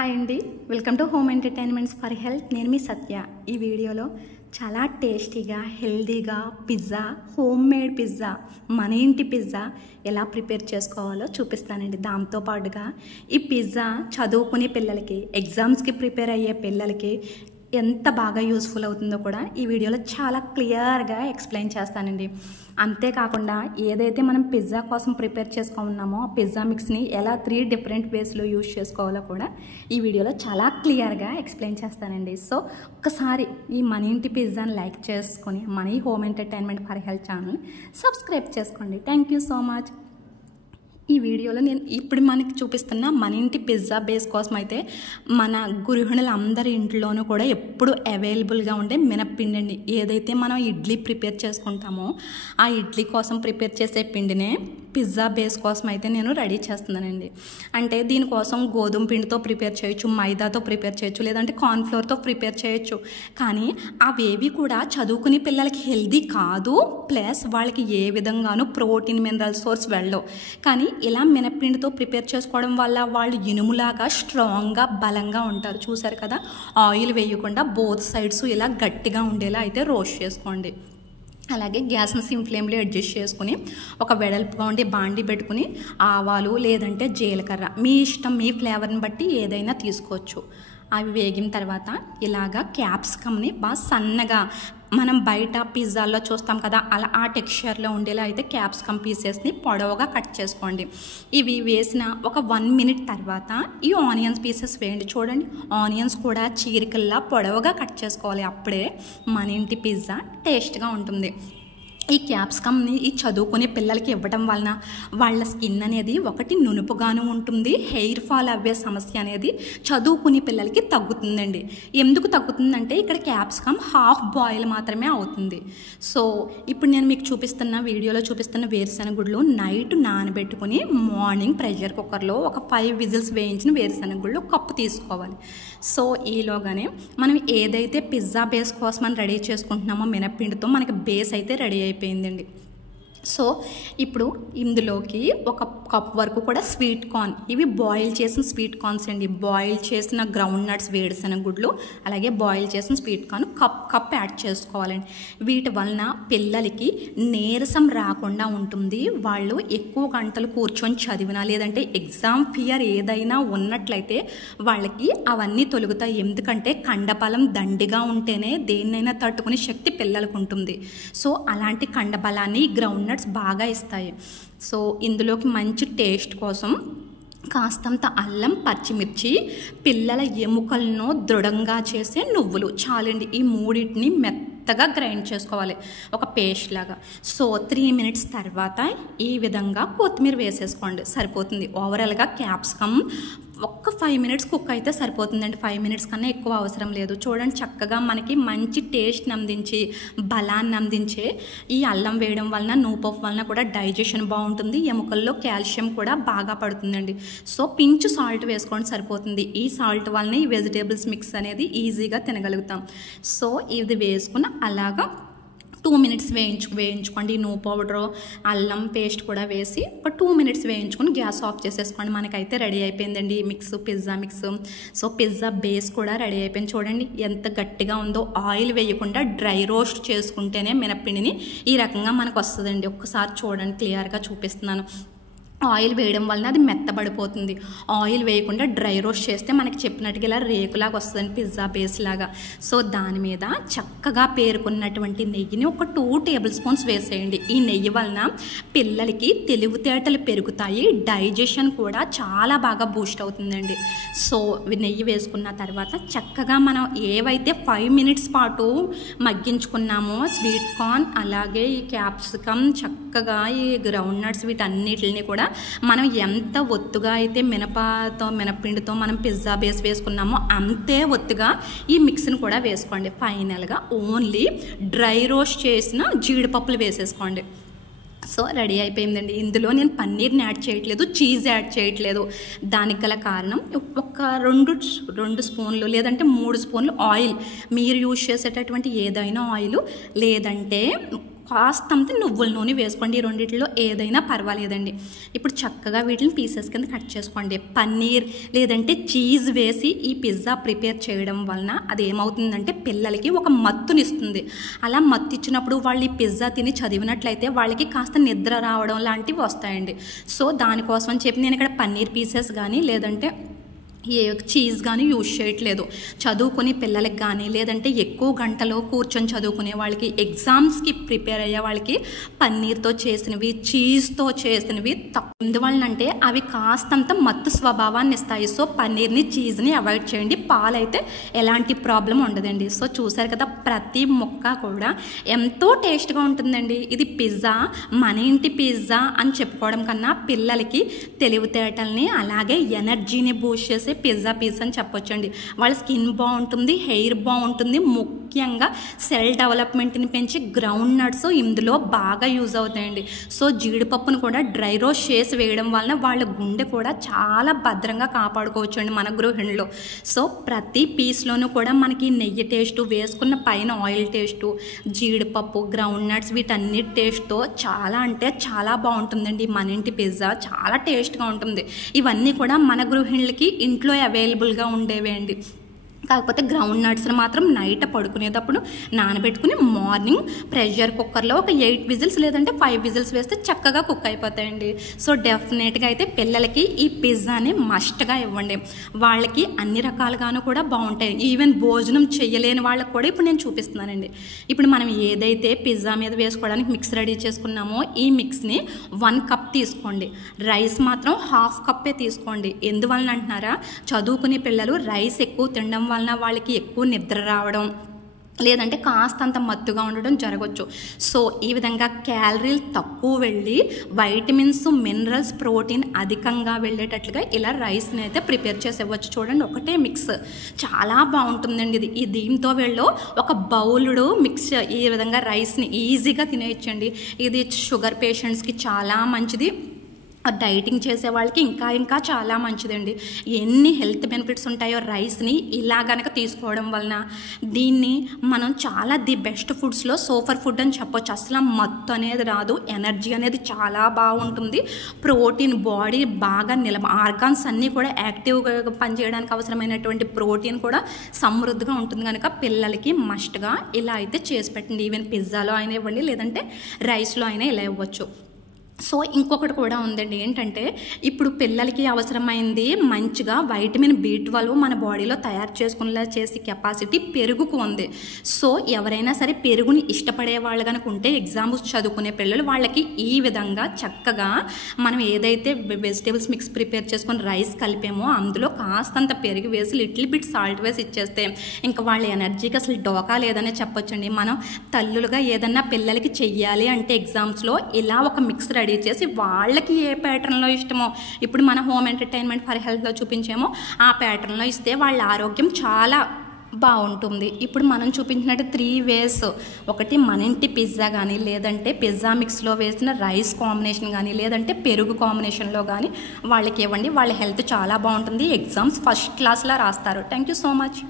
Hi అండి, welcome to home entertainments for health. నేను మీ సత్య. ఈ వీడియోలో చాలా టేస్టీగా హెల్తీగా పిజ్జా, హోమ్ మేడ్ పిజ్జా, మన ఇంటి పిజ్జా ఎలా ప్రిపేర్ చేసుకోవాలో చూపిస్తానండి. దాంతోపాటుగా ఈ పిజ్జా చదువుకునే పిల్లలకి, ఎగ్జామ్స్కి ప్రిపేర్ అయ్యే పిల్లలకి ఎంత బాగా యూస్ఫుల్ అవుతుందో కూడా ఈ వీడియోలో చాలా క్లియర్గా ఎక్స్ప్లెయిన్ చేస్తానండి. అంతేకాకుండా ఏదైతే మనం పిజ్జా కోసం ప్రిపేర్ చేసుకున్నామో ఆ పిజ్జా మిక్స్ని ఎలా 3 డిఫరెంట్ వేస్లో యూజ్ చేసుకోవాలో కూడా ఈ వీడియోలో చాలా క్లియర్గా ఎక్స్ప్లెయిన్ చేస్తానండి. సో ఒకసారి ఈ మన ఇంటి పిజ్జాని లైక్ చేసుకొని మన ఈ హోమ్ ఎంటర్టైన్మెంట్ ఫర్ హెల్త్ ఛానల్ని సబ్స్క్రైబ్ చేసుకోండి. Thank you so much. ఈ వీడియోలో నేను ఇప్పుడు మనకి చూపిస్తున్న మన ఇంటి పిజ్జా బేస్ కోసం అయితే మన గృహిణులు అందరి ఇంట్లోనూ కూడా ఎప్పుడు అవైలబుల్గా ఉండే మినప్పిండి అండి. ఏదైతే మనం ఇడ్లీ ప్రిపేర్ చేసుకుంటామో ఆ ఇడ్లీ కోసం ప్రిపేర్ చేసే పిండినే పిజ్జా బేస్ కోసం అయితే నేను రెడీ చేస్తున్నానండి. అంటే దీనికోసం గోధుమ పిండితో ప్రిపేర్ చేయొచ్చు, మైదాతో ప్రిపేర్ చేయొచ్చు, లేదంటే కార్న్ఫ్లోర్తో ప్రిపేర్ చేయొచ్చు. కానీ అవేవి కూడా చదువుకునే పిల్లలకి హెల్దీ కాదు, ప్లస్ వాళ్ళకి ఏ విధంగానూ ప్రోటీన్ మినరల్ సోర్స్ వెళ్ళవు. కానీ ఇలా మినప్పిండితో ప్రిపేర్ చేసుకోవడం వల్ల వాళ్ళు ఇనుములాగా స్ట్రాంగ్గా బలంగా ఉంటారు. చూసారు కదా, ఆయిల్ వేయకుండా బోత్ సైడ్స్ ఇలా గట్టిగా ఉండేలా అయితే రోస్ట్ చేసుకోండి. అలాగే గ్యాస్ని సిమ్ ఫ్లేమ్లో అడ్జస్ట్ చేసుకుని ఒక వెడల్పుగా ఉండి బాండి పెట్టుకుని ఆవాలు లేదంటే జీలకర్ర మీ ఇష్టం, మీ ఫ్లేవర్ని బట్టి ఏదైనా తీసుకోవచ్చు. అవి వేగిన తర్వాత ఇలాగా క్యాప్సికమ్ని బాగా సన్నగా మనం బయట పిజ్జాల్లో చూస్తాం కదా అలా ఆ టెక్స్చర్లో ఉండేలా అయితే క్యాప్సికమ్ పీసెస్ని పొడవుగా కట్ చేసుకోండి. ఇవి వేసిన ఒక 1 మినిట్ తర్వాత ఈ ఆనియన్స్ పీసెస్ వేయండి. చూడండి, ఆనియన్స్ కూడా చీరికల్లా పొడవుగా కట్ చేసుకోవాలి. అప్పుడే మన ఇంటి పిజ్జా టేస్ట్గా ఉంటుంది. ఈ క్యాప్సికమ్ని ఈ చదువుకునే పిల్లలకి ఇవ్వడం వలన వాళ్ళ స్కిన్ అనేది ఒకటి నునుపుగాను ఉంటుంది, హెయిర్ ఫాల్ అవ్వే సమస్య అనేది చదువుకునే పిల్లలకి తగ్గుతుందండి. ఎందుకు తగ్గుతుందంటే ఇక్కడ క్యాప్సికమ్ హాఫ్ బాయిల్ మాత్రమే అవుతుంది. సో ఇప్పుడు నేను మీకు వీడియోలో చూపిస్తున్న వేరుశెనగ గుళ్ళు నైట్ నానబెట్టుకుని మార్నింగ్ ప్రెషర్ కుక్కర్లో ఒక 5 విజిల్స్ వేయించిన వేరుశెనగ గుళ్ళు కప్పు తీసుకోవాలి. సో ఈలోగానే మనం ఏదైతే పిజ్జా బేస్ కోసం మనం రెడీ చేసుకుంటున్నామో మినప్పిండితో మనకి బేస్ అయితే రెడీ అయిపోయిందండి. సో ఇప్పుడు ఇందులోకి ఒక కప్ వరకు కూడా స్వీట్ కార్న్, ఇవి బాయిల్ చేసిన స్వీట్ కార్న్స్ అండి. బాయిల్ చేసిన గ్రౌండ్ నట్స్ వేరుశెనగ గుడ్లు అలాగే బాయిల్ చేసిన స్వీట్ కార్న్ కప్ యాడ్ చేసుకోవాలండి. వీటి వలన పిల్లలకి నీరసం రాకుండా ఉంటుంది. వాళ్ళు ఎక్కువ గంటలు కూర్చొని చదివినా లేదంటే ఎగ్జామ్ ఫియర్ ఏదైనా ఉన్నట్లయితే వాళ్ళకి అవన్నీ తొలుగుతాయి. ఎందుకంటే కండబలం దండిగా ఉంటేనే దేన్నైనా తట్టుకునే శక్తి పిల్లలకు ఉంటుంది. సో అలాంటి కండబలాన్ని గ్రౌండ్ నట్స్ బాగా ఇస్తాయి. సో ఇందులోకి మంచి టేస్ట్ కోసం కాస్తంత అల్లం, పచ్చిమిర్చి, పిల్లల ఎముకలను దృఢంగా చేసే నువ్వులు చాలండి. ఈ మూడింటిని మెత్తగా గ్రైండ్ చేసుకోవాలి ఒక పేస్ట్ లాగా. సో 3 మినిట్స్ తర్వాత ఈ విధంగా కొత్తిమీర వేసేసుకోండి, సరిపోతుంది. ఓవరాల్గా క్యాప్సికమ్ ఒక్క 5 మినిట్స్ కుక్ అయితే సరిపోతుందండి. 5 మినిట్స్ కన్నా ఎక్కువ అవసరం లేదు. చూడండి, చక్కగా మనకి మంచి టేస్ట్ని అందించి బలాన్ని అందించే ఈ అల్లం వేయడం వలన నూపప్పు వలన కూడా డైజెషన్ బాగుంటుంది, ఎముకల్లో కాల్షియం కూడా బాగా పడుతుందండి. సో పించు సాల్ట్ వేసుకోండి, సరిపోతుంది. ఈ సాల్ట్ వలన ఈ వెజిటేబుల్స్ మిక్స్ అనేది ఈజీగా తినగలుగుతాం. సో ఇది వేసుకున్న అలాగా 2 మినిట్స్ వేయించుకోండి. నూ పౌడరు, అల్లం పేస్ట్ కూడా వేసి ఒక 2 మినిట్స్ వేయించుకొని గ్యాస్ ఆఫ్ చేసేసుకోండి. మనకైతే రెడీ అయిపోయిందండి pizza mix. So pizza base కూడా రెడీ అయిపోయింది. చూడండి ఎంత గట్టిగా ఉందో. ఆయిల్ వేయకుండా డ్రై రోస్ట్ చేసుకుంటేనే మినప్పిండిని ఈ రకంగా మనకు వస్తుందండి. ఒక్కసారి చూడండి, క్లియర్గా చూపిస్తున్నాను. ఆయిల్ వేయడం వలన అది మెత్తబడిపోతుంది. ఆయిల్ వేయకుండా డ్రై రోస్ట్ చేస్తే మనకి చెప్పినట్టుగా ఇలా రేకులాగా వస్తుందండి, పిజ్జా బేస్ లాగా. సో దాని మీద చక్కగా పేరుకున్నటువంటి నెయ్యిని ఒక 2 టేబుల్ స్పూన్స్ వేసేయండి. ఈ నెయ్యి వలన పిల్లలకి తెలివితేటలు పెరుగుతాయి, డైజెషన్ కూడా చాలా బాగా బూస్ట్ అవుతుందండి. సో నెయ్యి వేసుకున్న తర్వాత చక్కగా మనం ఏవైతే 5 మినిట్స్ పాటు మగ్గించుకున్నామో స్వీట్ కార్న్ అలాగే ఈ క్యాప్సికమ్, చక్కగా ఈ గ్రౌండ్ నట్స్, వీటన్నిటిని కూడా మనం ఎంత ఒత్తుగా అయితే మినపిండితో మనం పిజ్జా బేస్ వేసుకున్నామో అంతే ఒత్తుగా ఈ మిక్స్ని కూడా వేసుకోండి. ఫైనల్గా ఓన్లీ డ్రై రోస్ట్ చేసిన జీడిపప్పులు వేసేసుకోండి. సో రెడీ అయిపోయిందండి. ఇందులో నేను పన్నీర్ని యాడ్ చేయట్లేదు, చీజ్ యాడ్ చేయట్లేదు. దానికి గల కారణం ఒక 2 స్పూన్లు లేదంటే 3 స్పూన్లు ఆయిల్, మీరు యూజ్ చేసేటటువంటి ఏదైనా ఆయిల్ లేదంటే కాస్తంత నువ్వుల నూనె వేసుకోండి. ఈ రెండిట్లో ఏదైనా పర్వాలేదండి. ఇప్పుడు చక్కగా వీటిని పీసెస్ కింద కట్ చేసుకోండి. పన్నీర్ లేదంటే చీజ్ వేసి ఈ పిజ్జా ప్రిపేర్ చేయడం వలన అది ఏమవుతుందంటే పిల్లలకి ఒక మత్తునిస్తుంది. అలా మత్తు ఇచ్చినప్పుడు వాళ్ళు ఈ పిజ్జా తిని చదివినట్లయితే వాళ్ళకి కాస్త నిద్ర రావడం లాంటివి వస్తాయండి. సో దానికోసం అని చెప్పి నేను ఇక్కడ పన్నీర్ పీసెస్ కానీ లేదంటే ఏ చీజ్ కానీ యూజ్ చేయట్లేదు. చదువుకునే పిల్లలకి కానీ లేదంటే ఎక్కువ గంటలో కూర్చొని చదువుకునే వాళ్ళకి, ఎగ్జామ్స్కి ప్రిపేర్ అయ్యే వాళ్ళకి పన్నీర్తో చేసినవి, చీజ్తో చేసినవి ఎందువలనంటే అవి కాస్తంత మత్తు స్వభావాన్ని ఇస్తాయి. సో పన్నీర్ని, చీజ్ని అవాయిడ్ చేయండి. పాలైతే ఎలాంటి ప్రాబ్లం ఉండదండి. సో చూసారు కదా, ప్రతి ముక్క కూడా ఎంతో టేస్ట్గా ఉంటుందండి. ఇది పిజ్జా, మన ఇంటి పిజ్జా అని చెప్పుకోవడం కన్నా పిల్లలకి తెలివితేటల్ని అలాగే ఎనర్జీని బూస్ట్ చేసి పిజ్జా పీస్ అని చెప్పొచ్చండి. వాళ్ళ స్కిన్ బాగుంటుంది, హెయిర్ బాగుంటుంది, ముఖ్యంగా సెల్ డెవలప్మెంట్ని పెంచి గ్రౌండ్ నట్స్ ఇందులో బాగా యూజ్ అవుతాయండి. సో జీడిపప్పును కూడా డ్రై రోస్ట్ చేసి వేయడం వలన వాళ్ళ గుండె కూడా చాలా భద్రంగా కాపాడుకోవచ్చు అండి మన గృహిణిలో. సో ప్రతి పీస్లోనూ కూడా మనకి నెయ్యి టేస్టు, వేసుకున్న పైన ఆయిల్ టేస్టు, జీడిపప్పు, గ్రౌండ్ నట్స్ వీటన్నిటి టేస్ట్తో చాలా అంటే చాలా బాగుంటుందండి మన ఇంటి పిజ్జా. చాలా టేస్ట్గా ఉంటుంది. ఇవన్నీ కూడా మన గృహిణులకి ఇంట్లో అవైలబుల్గా ఉండేవే అండి. కాకపోతే గ్రౌండ్ నట్స్ని మాత్రం నైట్ పడుకునేటప్పుడు నానబెట్టుకుని మార్నింగ్ ప్రెషర్ కుక్కర్లో ఒక 8 విజిల్స్ లేదంటే 5 విజిల్స్ వేస్తే చక్కగా కుక్ అయిపోతాయండి. సో డెఫినెట్గా అయితే పిల్లలకి ఈ పిజ్జాని మస్ట్గా ఇవ్వండి. వాళ్ళకి అన్ని రకాలుగాను కూడా బాగుంటాయి. ఈవెన్ భోజనం చేయలేని వాళ్ళకి కూడా ఇప్పుడు నేను చూపిస్తున్నానండి. ఇప్పుడు మనం ఏదైతే పిజ్జా మీద వేసుకోవడానికి మిక్స్ రెడీ చేసుకున్నామో ఈ మిక్స్ని 1 కప్ తీసుకోండి. రైస్ మాత్రం 1/2 కప్పే తీసుకోండి. ఎందువలన అంటున్నారా, చదువుకునే పిల్లలు రైస్ ఎక్కువ తినడం వలన వాళ్ళకి ఎక్కువ నిద్ర రావడం లేదంటే కాస్తంత మత్తుగా ఉండడం జరగవచ్చు. సో ఈ విధంగా క్యాలరీలు తక్కువ వెళ్ళి వైటమిన్స్, మినరల్స్, ప్రోటీన్ అధికంగా వెళ్ళేటట్లుగా ఇలా రైస్ని అయితే ప్రిపేర్ చేసి ఇవ్వచ్చు. చూడండి, ఒకటే మిక్స్ చాలా బాగుంటుందండి ఇది. దీంతో వీళ్ళు ఒక బౌలుడు మిక్స్ ఈ విధంగా రైస్ని ఈజీగా తినేయచ్చండి. ఇది షుగర్ పేషెంట్స్కి చాలా మంచిది. డైటింగ్ చేసే వాళ్ళకి ఇంకా చాలా మంచిదండి. ఎన్ని హెల్త్ బెనిఫిట్స్ ఉంటాయో రైస్ని ఇలా గనక తీసుకోవడం వలన దీన్ని మనం చాలా ది బెస్ట్ ఫుడ్స్లో సూపర్ ఫుడ్ అని చెప్పొచ్చు. అసలు మత్తు అనేది రాదు, ఎనర్జీ అనేది చాలా బాగుంటుంది, ప్రోటీన్ బాడీ బాగా ఆర్గాన్స్ అన్నీ కూడా యాక్టివ్గా పనిచేయడానికి అవసరమైనటువంటి ప్రోటీన్ కూడా సమృద్ధిగా ఉంటుంది. కనుక పిల్లలకి మస్ట్గా ఇలా అయితే చేసి పెట్టండి. ఈవెన్ పిజ్జాలో అయినా ఇవ్వండి లేదంటే రైస్లో అయినా ఇలా ఇవ్వచ్చు. సో ఇంకొకటి కూడా ఉందండి, ఏంటంటే ఇప్పుడు పిల్లలకి అవసరమైంది మంచిగా వైటమిన్ B12 మన బాడీలో తయారు చేసుకునేలా చేసే కెపాసిటీ పెరుగుకు ఉంది. సో ఎవరైనా సరే పెరుగుని ఇష్టపడే వాళ్ళు కనుక ఉంటే ఎగ్జామ్స్ చదువుకునే పిల్లలు వాళ్ళకి ఈ విధంగా చక్కగా మనం ఏదైతే వెజిటేబుల్స్ మిక్స్ ప్రిపేర్ చేసుకొని రైస్ కలిపామో అందులో కాస్తంత పెరుగు వేసి లిటిల్ బిట్ సాల్ట్ వేసి ఇచ్చేస్తే ఇంకా వాళ్ళ ఎనర్జీకి అసలు డోకా లేదనే చెప్పొచ్చండి. మనం తల్లులుగా ఏదన్నా పిల్లలకి చెయ్యాలి అంటే ఎగ్జామ్స్లో ఇలా ఒక మిక్స్ రెడీ చేసి వాళ్ళకి ఏ ప్యాటర్న్లో ఇష్టమో, ఇప్పుడు మన హోమ్ ఎంటర్టైన్మెంట్ ఫర్ హెల్త్లో చూపించామో ఆ ప్యాటర్న్లో ఇస్తే వాళ్ళ ఆరోగ్యం చాలా బాగుంటుంది. ఇప్పుడు మనం చూపించినట్టు 3 వేస్, ఒకటి మన ఇంటి పిజ్జా కానీ లేదంటే పిజ్జా మిక్స్లో వేసిన రైస్ కాంబినేషన్ కానీ లేదంటే పెరుగు కాంబినేషన్లో కానీ వాళ్ళకి ఇవ్వండి. వాళ్ళ హెల్త్ చాలా బాగుంటుంది. ఎగ్జామ్స్ ఫస్ట్ క్లాస్లా రాస్తారు. Thank you so much.